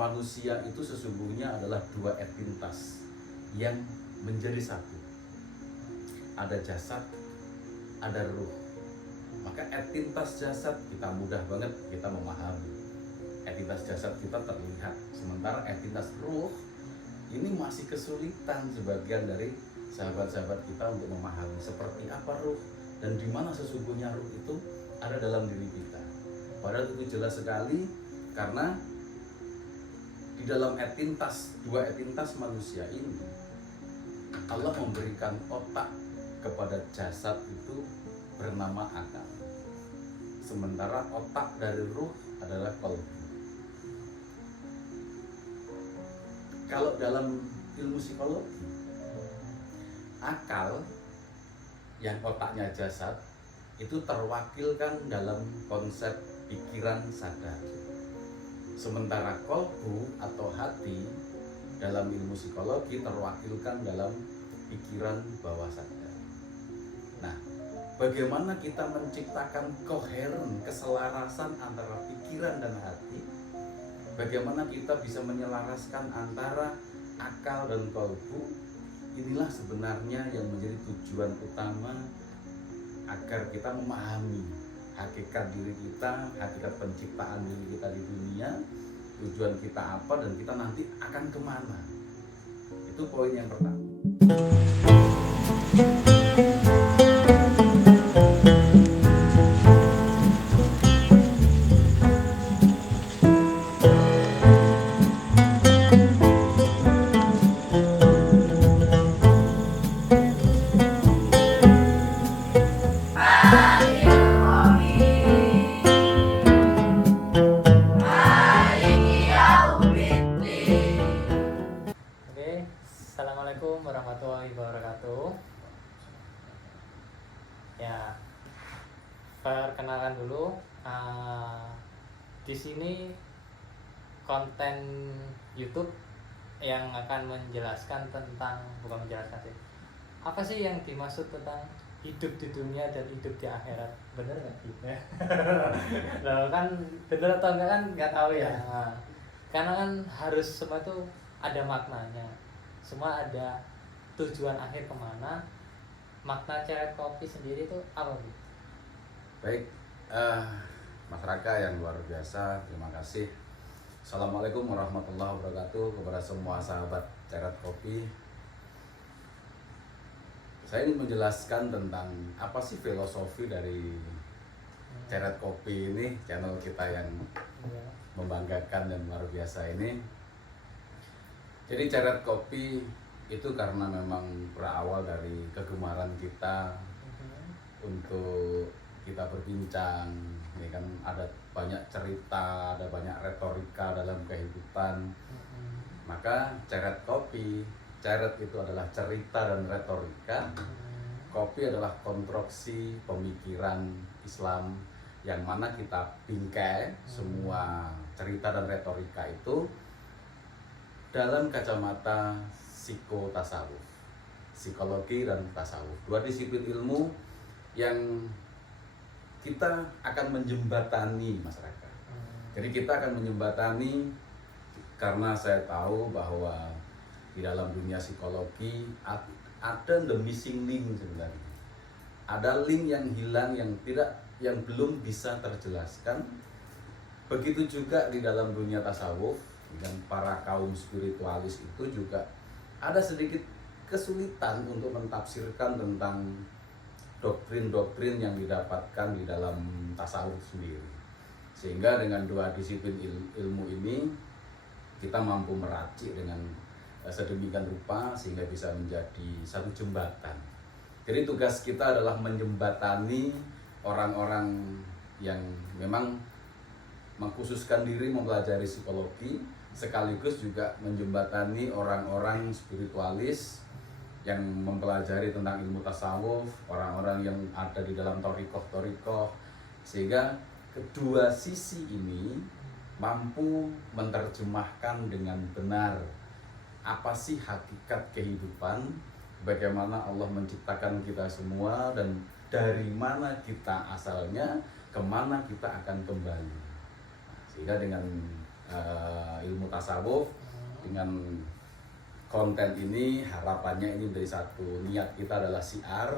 manusia itu sesungguhnya adalah dua entitas yang menjadi satu. Ada jasad, ada ruh. Maka entitas jasad kita mudah banget kita memahami. Entitas jasad kita terlihat, sementara entitas ruh ini masih kesulitan sebagian dari sahabat-sahabat kita untuk memahami seperti apa ruh dan di mana sesungguhnya ruh itu ada dalam diri kita. Padahal itu jelas sekali karena di dalam dua entitas manusia ini Allah memberikan otak kepada jasad itu bernama akal. Sementara otak dari ruh adalah qalbu. Kalau dalam ilmu psikologi, akal yang otaknya jasad itu terwakilkan dalam konsep pikiran sadar. Sementara qalbu atau hati dalam ilmu psikologi terwakilkan dalam pikiran bawah sadar. Nah, bagaimana kita menciptakan koheren, keselarasan antara pikiran dan hati? Bagaimana kita bisa menyelaraskan antara akal dan qalbu? Inilah sebenarnya yang menjadi tujuan utama agar kita memahami hakikat diri kita, hakikat penciptaan diri kita di dunia, tujuan kita apa dan kita nanti akan kemana. Itu poin yang pertama. Assalamualaikum warahmatullahi wabarakatuh. Ya, perkenalkan dulu. Di sini konten YouTube yang akan menjelaskan tentang, bukan menjelaskan sih, apa sih yang dimaksud tentang hidup di dunia dan hidup di akhirat. Bener nggak sih? Nah, kan bener atau enggak kan nggak tahu ya. Karena kan harus semua itu ada maknanya. Semua ada tujuan akhir kemana. Makna Ceret Kopi sendiri itu apa Bu? Baik, Mas Raka yang luar biasa, terima kasih. Assalamualaikum warahmatullahi wabarakatuh kepada semua sahabat Ceret Kopi. Saya ingin menjelaskan tentang apa sih filosofi dari Ceret Kopi ini, channel kita yang membanggakan dan luar biasa ini. Jadi Ceret Kopi itu karena memang berawal dari kegemaran kita untuk kita berbincang. Ini kan ada banyak cerita, ada banyak retorika dalam kehidupan. Maka Ceret Kopi, Ceret itu adalah cerita dan retorika. Kopi adalah konstruksi pemikiran Islam yang mana kita bingkai semua cerita dan retorika itu dalam kacamata psikotasawuf, psikologi dan tasawuf, dua disiplin ilmu yang kita akan menjembatani masyarakat. Jadi kita akan menjembatani karena saya tahu bahwa di dalam dunia psikologi ada the missing link sebenarnya. Ada link yang hilang yang belum bisa terjelaskan. Begitu juga di dalam dunia tasawuf. Dan para kaum spiritualis itu juga ada sedikit kesulitan untuk mentafsirkan tentang doktrin-doktrin yang didapatkan di dalam tasawuf sendiri. Sehingga dengan dua disiplin ilmu ini kita mampu meracik dengan sedemikian rupa sehingga bisa menjadi satu jembatan. Jadi tugas kita adalah menjembatani orang-orang yang memang mengkhususkan diri mempelajari psikologi, sekaligus juga menjembatani orang-orang spiritualis yang mempelajari tentang ilmu tasawuf, orang-orang yang ada di dalam torikoh, sehingga kedua sisi ini mampu menerjemahkan dengan benar apa sih hakikat kehidupan, bagaimana Allah menciptakan kita semua, dan dari mana kita asalnya, kemana kita akan kembali. Sehingga dengan ilmu tasawuf. Dengan konten ini harapannya ini dari satu niat kita adalah siar,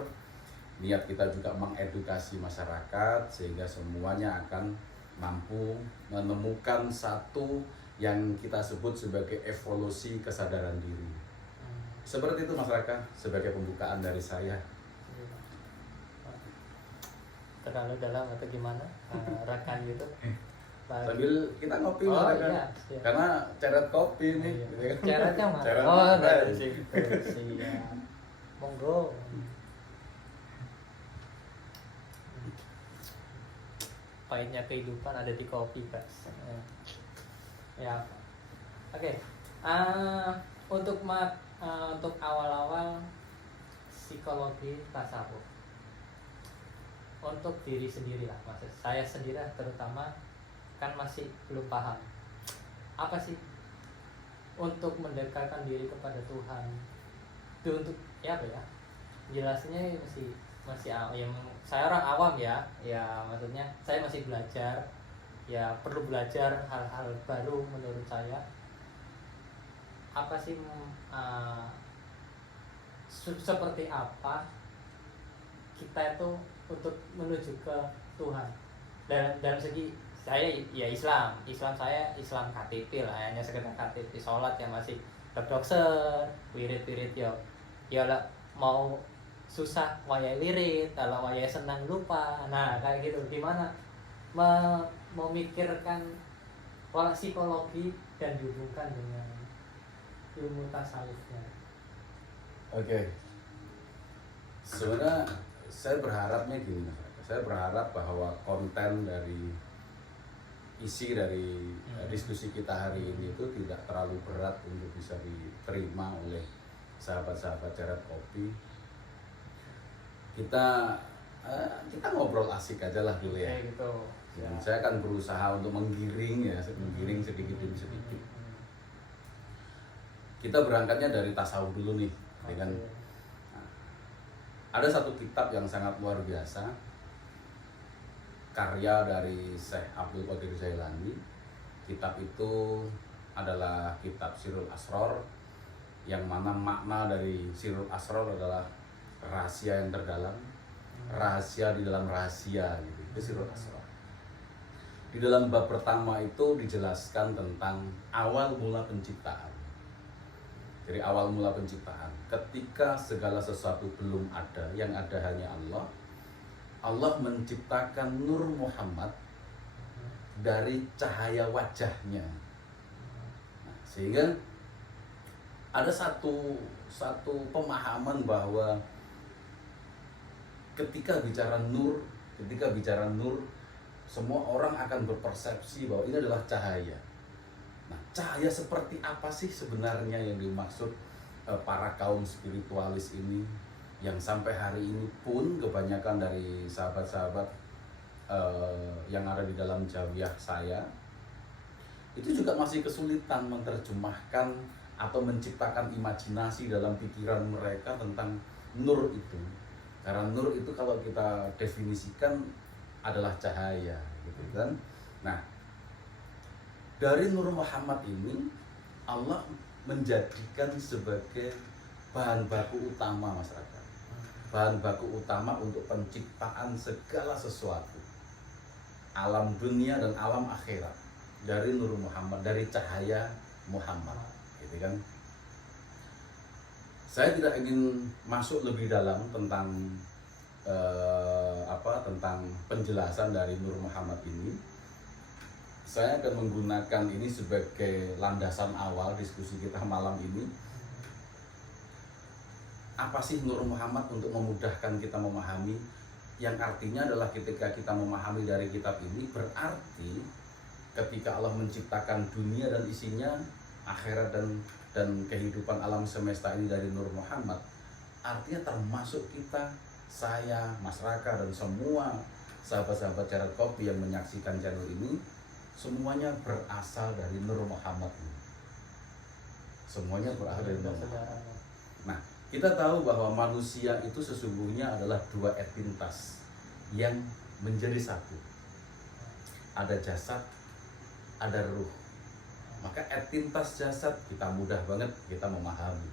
niat kita juga mengedukasi masyarakat sehingga semuanya akan mampu menemukan satu yang kita sebut sebagai evolusi kesadaran diri. Seperti itu Mas Raka, sebagai pembukaan dari saya. Terlalu dalam atau gimana rekan gitu? Sambil kita ngopi Oh, Mas Raka. iya, siap. Karena ceret kopi nih. Iya. gitu kan. Ceretnya mana? Ceret Oh, kopi. dari situ. Siap. Monggo. Pahitnya kehidupan ada di kopi, guys. Ya. Oke. Untuk awal-awal psikologi tasawuf. Untuk diri sendiri lah, maksud saya sendiri terutama kan masih belum paham apa sih untuk mendekatkan diri kepada Tuhan itu, untuk ya apa ya, jelasnya masih ya, saya orang awam ya maksudnya saya masih belajar ya, perlu belajar hal-hal baru menurut saya. Apa sih seperti apa kita itu untuk menuju ke Tuhan dalam segi saya ya Islam saya Islam KTP lah, hanya sekedar KTP sholat yang masih dokser wirid ya lah, mau susah wayai wirid, kalau wayai senang lupa, nah kayak gitu. Gimana memikirkan pola psikologi dan dihubungkan dengan ilmu tasawufnya? Oke. Sebenarnya saya berharapnya gini Mas Raka. Saya berharap bahwa konten dari isi dari diskusi kita hari ini itu tidak terlalu berat untuk bisa diterima oleh sahabat-sahabat Ceret Kopi. Kita ngobrol asik aja lah dulu ya. Kayak gitu. Dan saya akan berusaha untuk menggiring sedikit demi sedikit. Kita berangkatnya dari tasawuf dulu nih, dengan ada satu kitab yang sangat luar biasa, karya dari Syekh Abdul Qadir Jailani. Kitab itu adalah kitab Sirrul Asrar, yang mana makna dari Sirrul Asrar adalah rahasia yang terdalam, rahasia di dalam rahasia gitu. Itu Sirrul Asrar. Di dalam bab pertama itu dijelaskan tentang awal mula penciptaan. Dari awal mula penciptaan, ketika segala sesuatu belum ada, yang ada hanya Allah. Allah menciptakan Nur Muhammad dari cahaya wajahnya. Nah, sehingga ada satu pemahaman bahwa ketika bicara nur, semua orang akan berpersepsi bahwa ini adalah cahaya. Nah, cahaya seperti apa sih sebenarnya yang dimaksud para kaum spiritualis ini, yang sampai hari ini pun kebanyakan dari sahabat-sahabat yang ada di dalam jawiyah saya itu juga masih kesulitan menerjemahkan atau menciptakan imajinasi dalam pikiran mereka tentang nur itu. Karena nur itu kalau kita definisikan adalah cahaya, gitu kan. Nah, dari Nur Muhammad ini Allah menjadikan sebagai bahan baku utama masyarakat, bahan baku utama untuk penciptaan segala sesuatu, alam dunia dan alam akhirat, dari Nur Muhammad, dari cahaya Muhammad, gitu kan. Saya tidak ingin masuk lebih dalam tentang tentang penjelasan dari Nur Muhammad ini. Saya akan menggunakan ini sebagai landasan awal diskusi kita malam ini. Apa sih Nur Muhammad untuk memudahkan kita memahami? Yang artinya adalah ketika kita memahami dari kitab ini, berarti ketika Allah menciptakan dunia dan isinya, akhirat dan kehidupan alam semesta ini dari Nur Muhammad, artinya termasuk kita, saya, Mas Raka, dan semua sahabat-sahabat Ceret Kopi yang menyaksikan channel ini, semuanya berasal dari Nur Muhammad ini. Semuanya berasal dari Nur Muhammad. Nah, kita tahu bahwa manusia itu sesungguhnya adalah dua entitas yang menjadi satu. Ada jasad, ada ruh. maka entitas jasad kita mudah banget kita memahami.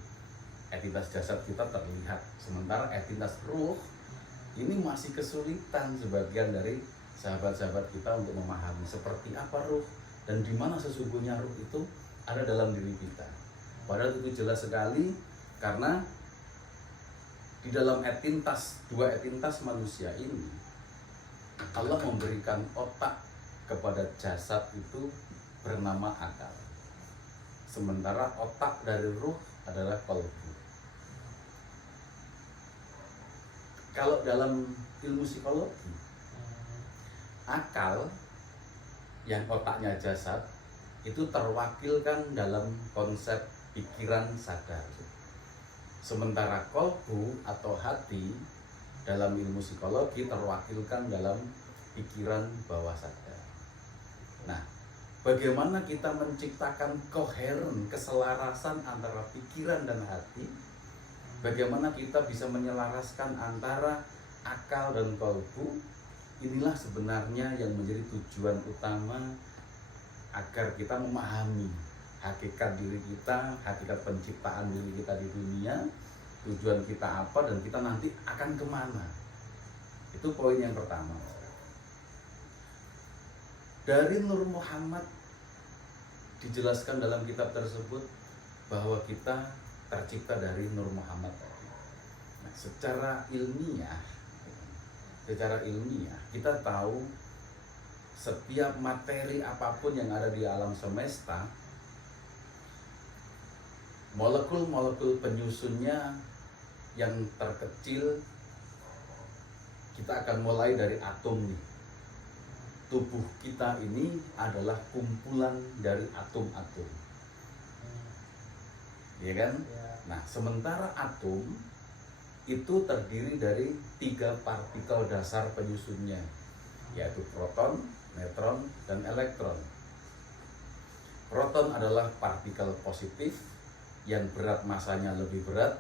Entitas jasad kita terlihat, sementara entitas ruh ini masih kesulitan sebagian dari sahabat-sahabat kita untuk memahami seperti apa ruh dan di mana sesungguhnya ruh itu ada dalam diri kita. Padahal itu jelas sekali karena di dalam dua entitas manusia ini Allah memberikan otak kepada jasad itu bernama akal. Sementara otak dari ruh adalah qalbu. Kalau dalam ilmu psikologi, akal yang otaknya jasad itu terwakilkan dalam konsep pikiran sadar. Sementara qalbu atau hati dalam ilmu psikologi terwakilkan dalam pikiran bawah sadar. Nah, bagaimana kita menciptakan koheren, keselarasan antara pikiran dan hati? Bagaimana kita bisa menyelaraskan antara akal dan qalbu? Inilah sebenarnya yang menjadi tujuan utama agar kita memahami hakikat diri kita, hakikat penciptaan diri kita di dunia, tujuan kita apa dan kita nanti akan kemana. Itu poin yang pertama. Dari Nur Muhammad dijelaskan dalam kitab tersebut bahwa kita tercipta dari Nur Muhammad. Nah, secara ilmiah kita tahu setiap materi apapun yang ada di alam semesta, molekul-molekul penyusunnya yang terkecil, kita akan mulai dari atom nih. Tubuh kita ini adalah kumpulan dari atom-atom, ya kan? Nah, sementara atom itu terdiri dari 3 partikel dasar penyusunnya, yaitu proton, neutron, dan elektron. Proton adalah partikel positif yang berat masanya lebih berat,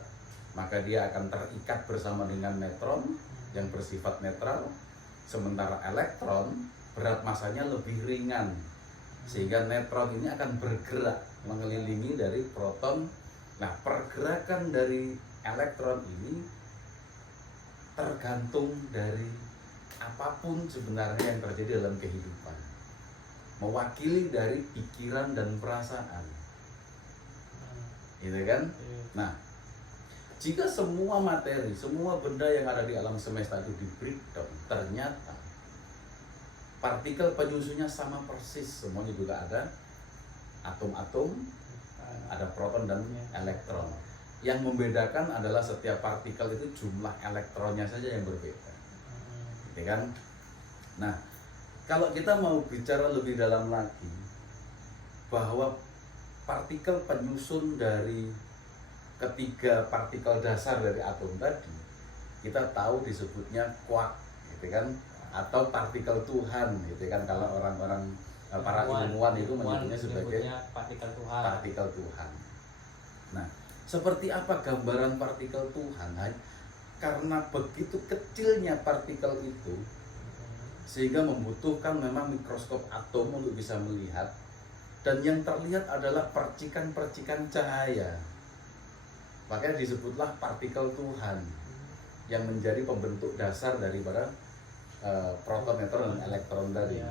maka dia akan terikat bersama dengan neutron yang bersifat netral. Sementara elektron berat masanya lebih ringan, sehingga neutron ini akan bergerak mengelilingi dari proton. Nah, pergerakan dari elektron ini tergantung dari apapun sebenarnya yang terjadi dalam kehidupan, mewakili dari pikiran dan perasaan, gitu kan? Nah, jika semua materi, semua benda yang ada di alam semesta itu di breakdown, ternyata partikel penyusunnya sama persis, semuanya juga ada atom-atom, ada proton dan elektron. Yang membedakan adalah setiap partikel itu jumlah elektronnya saja yang berbeda, gitu kan? Nah, kalau kita mau bicara lebih dalam lagi bahwa partikel penyusun dari ketiga partikel dasar dari atom tadi, kita tahu disebutnya quark, gitu kan? Atau partikel Tuhan, gitu kan? Kalau orang-orang para ilmuwan itu menyebutnya sebagai partikel Tuhan. Nah, seperti apa gambaran partikel Tuhan? Karena begitu kecilnya partikel itu, sehingga membutuhkan memang mikroskop atom untuk bisa melihat, dan yang terlihat adalah percikan-percikan cahaya. Makanya disebutlah partikel Tuhan yang menjadi pembentuk dasar daripada proton, neutron, dan elektron tadi.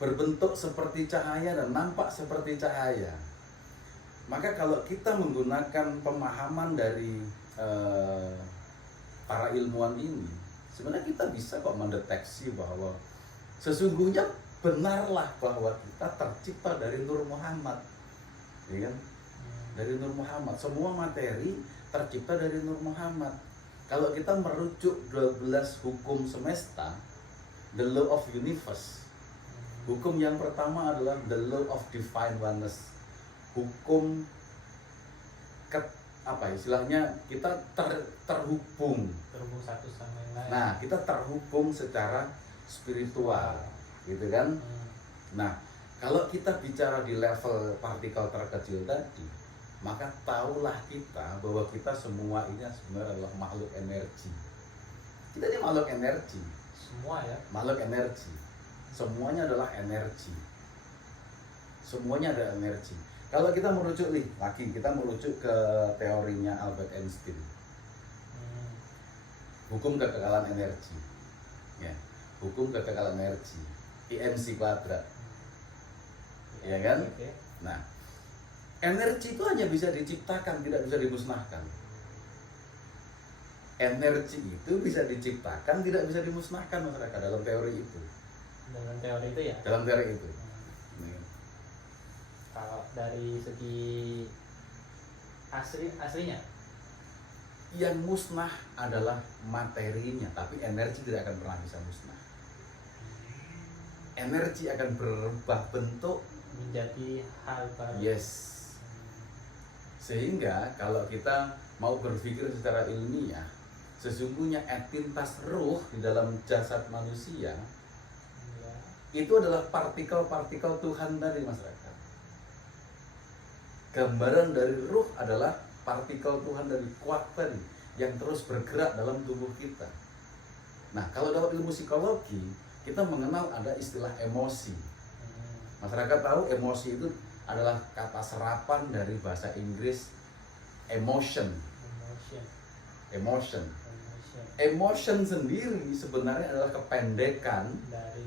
Berbentuk seperti cahaya dan nampak seperti cahaya. Maka kalau kita menggunakan pemahaman dari para ilmuwan ini, sebenarnya kita bisa kok mendeteksi bahwa sesungguhnya benarlah bahwa kita tercipta dari Nur Muhammad, ya kan? Dari Nur Muhammad, semua materi tercipta dari Nur Muhammad. Kalau kita merujuk 12 hukum semesta, the law of universe, hukum yang pertama adalah the law of divine oneness, hukum istilahnya kita terhubung satu sama yang lain. Nah, kita terhubung secara spiritual, gitu kan? Nah, kalau kita bicara di level partikel terkecil tadi, maka tahulah kita bahwa kita semua ini sebenarnya adalah makhluk energi. Kita ini makhluk energi. Semua ya? Makhluk energi. Semuanya adalah energi. Semuanya ada energi. Kalau kita merujuk nih, kita merujuk ke teorinya Albert Einstein. Hukum kekekalan energi. Ya, hukum kekekalan energi. IMC kuadrat. Ya kan? Nah, energi itu hanya bisa diciptakan, tidak bisa dimusnahkan. Energi itu bisa diciptakan, tidak bisa dimusnahkan masyarakat dalam teori itu. Dalam teori itu ya? Dalam teori itu. Kalau dari segi aslinya? Yang musnah adalah materinya, tapi energi tidak akan pernah bisa musnah. Energi akan berubah bentuk menjadi hal baru. Yes. Sehingga kalau kita mau berpikir secara ilmiah, sesungguhnya entitas ruh di dalam jasad manusia itu adalah partikel-partikel Tuhan dari masyarakat. Gambaran dari ruh adalah partikel Tuhan dari kuat tadi yang terus bergerak dalam tubuh kita. Nah, kalau dalam ilmu psikologi, kita mengenal ada istilah emosi. Masyarakat tahu emosi itu adalah kata serapan dari bahasa Inggris emotion. Emotion sendiri sebenarnya adalah kependekan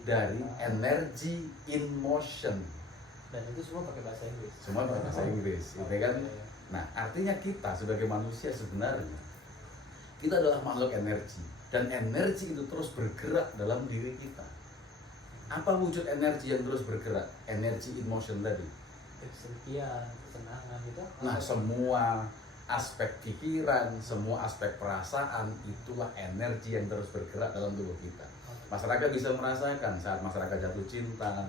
dari energy in motion. Dan itu semua pakai bahasa Inggris. Semua pakai bahasa Inggris, gitu kan? Nah, artinya kita sebagai manusia sebenarnya kita adalah makhluk energi, dan energi itu terus bergerak dalam diri kita. Apa wujud energi yang terus bergerak? Energi in motion tadi. Kesedihan, kesenangan gitu. Nah, semua aspek pikiran, semua aspek perasaan, itulah energi yang terus bergerak dalam tubuh kita. Masyarakat bisa merasakan saat masyarakat jatuh cinta,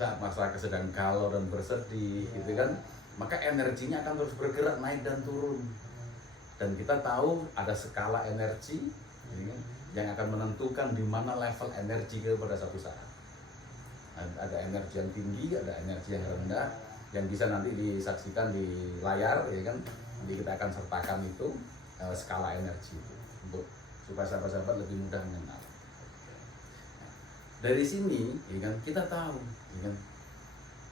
saat masyarakat sedang galau dan bersedih, gitu kan? Maka energinya akan terus bergerak naik dan turun. Dan kita tahu ada skala energi yang akan menentukan di mana level energi kita pada satu saat. Ada energi yang tinggi, ada energi yang rendah, yang bisa nanti disaksikan di layar, ya kan? Nanti kita akan sertakan itu skala energi itu, untuk supaya sahabat-sahabat lebih mudah mengenal. Dari sini, ya kan, kita tahu, ya kan,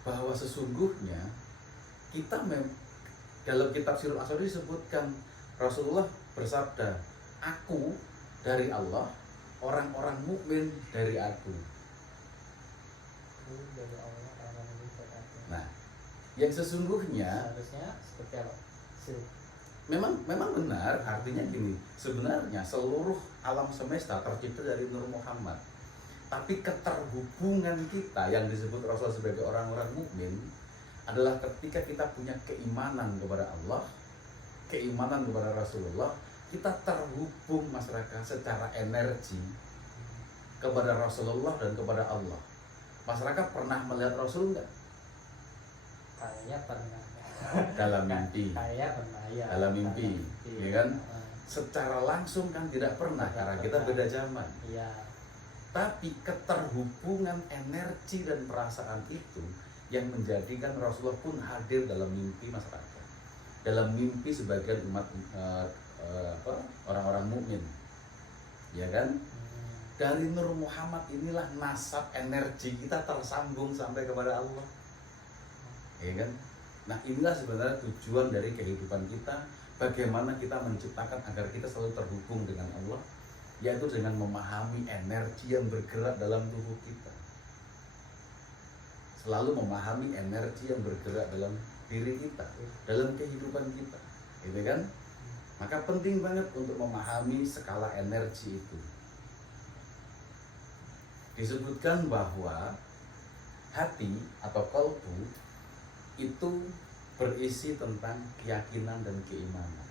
bahwa sesungguhnya kita dalam kitab Sirul Asrar disebutkan Rasulullah bersabda, aku dari Allah, orang-orang mukmin dari aku. Nah, yang sesungguhnya harusnya seperti apa? Memang benar, artinya gini, sebenarnya seluruh alam semesta tercipta dari Nur Muhammad. Tapi keterhubungan kita yang disebut Rasul sebagai orang-orang mukmin adalah ketika kita punya keimanan kepada Allah, keimanan kepada Rasulullah, kita terhubung masyarakat secara energi kepada Rasulullah dan kepada Allah. Masyarakat pernah melihat Rasul enggak? Kayaknya pernah. Dalam mimpi. Kayak pernah, ya. Dalam mimpi, ya kan? Secara langsung kan tidak pernah, karena kita beda zaman. Iya. Tapi keterhubungan energi dan perasaan itu yang menjadikan Rasulullah pun hadir dalam mimpi masyarakat, dalam mimpi sebagian umat orang-orang mukmin, ya kan? Dari Nur Muhammad inilah nasab energi kita tersambung sampai kepada Allah, ya kan? Nah, inilah sebenarnya tujuan dari kehidupan kita, bagaimana kita menciptakan agar kita selalu terhubung dengan Allah, yaitu dengan memahami energi yang bergerak dalam tubuh kita. Selalu memahami energi yang bergerak dalam diri kita, dalam kehidupan kita, gitu kan? Maka penting banget untuk memahami skala energi itu. Disebutkan bahwa hati atau qalbu itu berisi tentang keyakinan dan keimanan.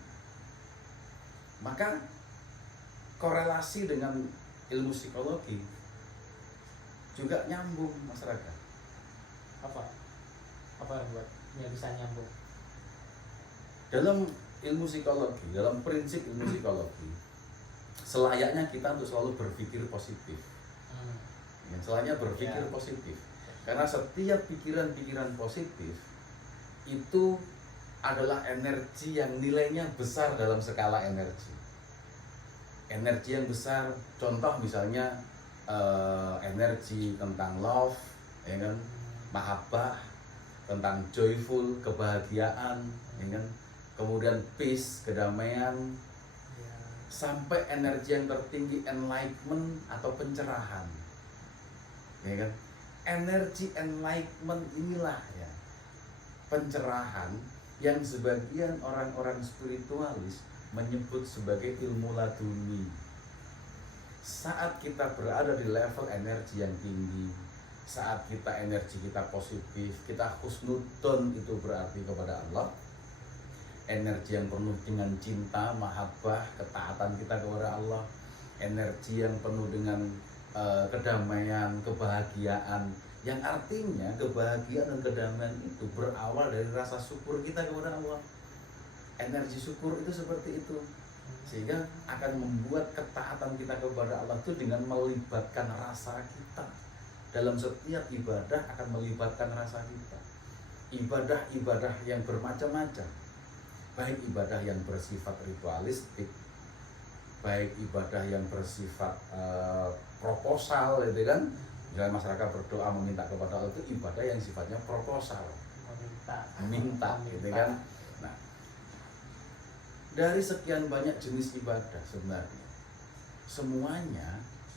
Maka korelasi dengan ilmu psikologi juga nyambung masyarakat. Apa yang buatnya bisa nyambung? Dalam ilmu psikologi, dalam prinsip ilmu psikologi, selayaknya kita untuk selalu berpikir positif. Selayaknya berpikir positif. Karena setiap pikiran-pikiran positif itu adalah energi yang nilainya besar dalam skala energi. Energi yang besar, contoh misalnya energi tentang love, ya kan, mahabbah, tentang joyful, kebahagiaan, ya kan? Kemudian peace, kedamaian, Ya. sampai energi yang tertinggi enlightenment atau pencerahan, ya kan? Energi enlightenment inilah ya, pencerahan yang sebagian orang-orang spiritualis menyebut sebagai ilmu laduni. Saat kita berada di level energi yang tinggi, saat energi kita positif, kita husnudon, itu berarti kepada Allah, energi yang penuh dengan cinta, mahabbah, ketaatan kita kepada Allah, energi yang penuh dengan kedamaian, kebahagiaan, yang artinya kebahagiaan dan kedamaian itu berawal dari rasa syukur kita kepada Allah. Energi syukur itu seperti itu, sehingga akan membuat ketaatan kita kepada Allah itu dengan melibatkan rasa kita. Dalam setiap ibadah akan melibatkan rasa kita. Ibadah-ibadah yang bermacam-macam, baik ibadah yang bersifat ritualistik, baik ibadah yang bersifat proposal, gitu kan. Misalnya masyarakat berdoa meminta kepada Allah, itu ibadah yang sifatnya proposal, minta, gitu kan. Nah, dari sekian banyak jenis ibadah sebenarnya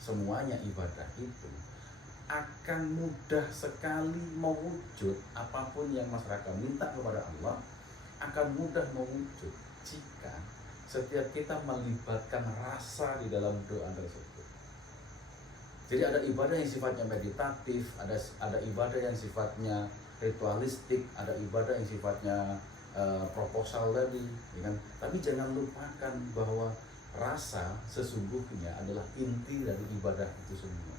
semuanya ibadah itu akan mudah sekali mewujud. Apapun yang masyarakat minta kepada Allah akan mudah mewujud jika setiap kita melibatkan rasa di dalam doa tersebut. Jadi ada ibadah yang sifatnya meditatif, ada ibadah yang sifatnya ritualistik, ada ibadah yang sifatnya proposal tadi, ya kan? Tapi jangan lupakan bahwa rasa sesungguhnya adalah inti dari ibadah itu semua.